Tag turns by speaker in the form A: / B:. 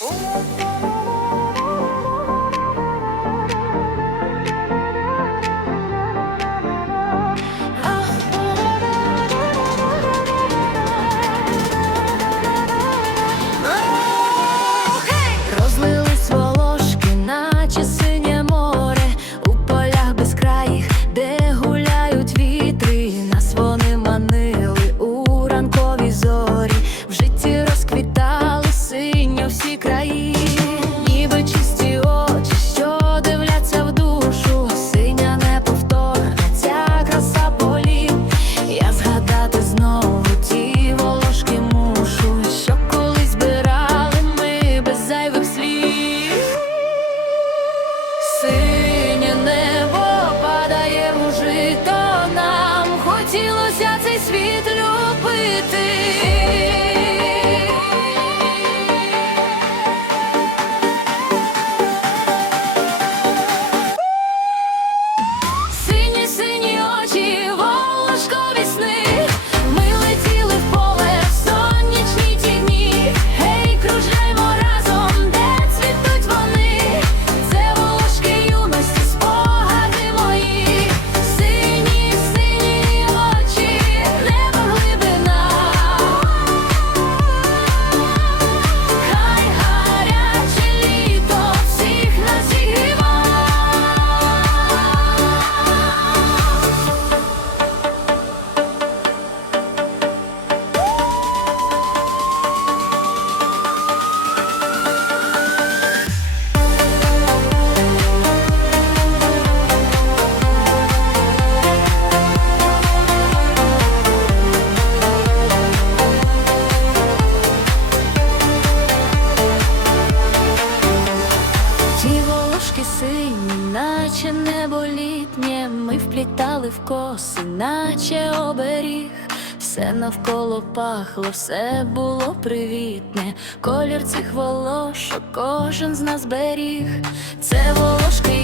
A: 오. світ любити. наче небо літнє, ми вплітали в коси, наче оберіг, все навколо пахло, все було привітне, колір цих волошок, кожен з нас беріг, це волошки.